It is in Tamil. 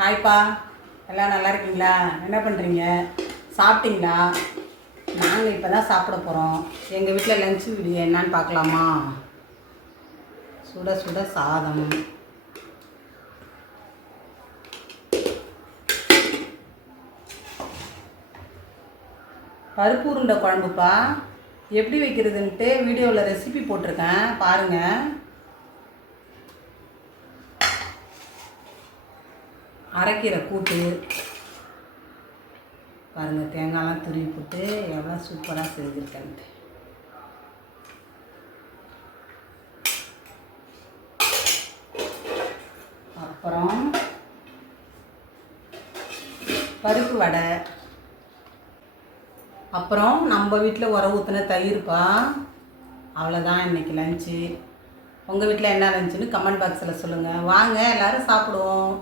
ஹாய்ப்பா, எல்லாம் நல்லா இருக்கீங்களா? என்ன பண்ணுறீங்க? சாப்பிட்டீங்களா? நாங்கள் இப்போ தான் சாப்பிட போகிறோம். எங்கள் வீட்டில் லஞ்சு வீடியோ என்னான்னு பார்க்கலாமா? சுட சுட சாதம், பருப்பு உருண்டை குழம்புப்பா. எப்படி வைக்கிறதுன்ட்டு வீடியோவில் ரெசிபி போட்டிருக்கேன், பாருங்கள். அரைக்கீரை கூட்டு பாருங்கள், தேங்காய்லாம் துருவி போட்டு எவ்வளோ சூப்பராக செஞ்சுருக்கேன்ட்டு. அப்புறம் பருப்பு வடை, அப்புறம் நம்ம வீட்டில் உர ஊற்றின தயிர்ப்பா. அவ்வளோதான் இன்றைக்கி லஞ்சு. உங்கள் வீட்டில் என்ன லஞ்சுன்னு கமெண்ட் பாக்ஸில் சொல்லுங்கள். வாங்க எல்லோரும் சாப்பிடுவோம்.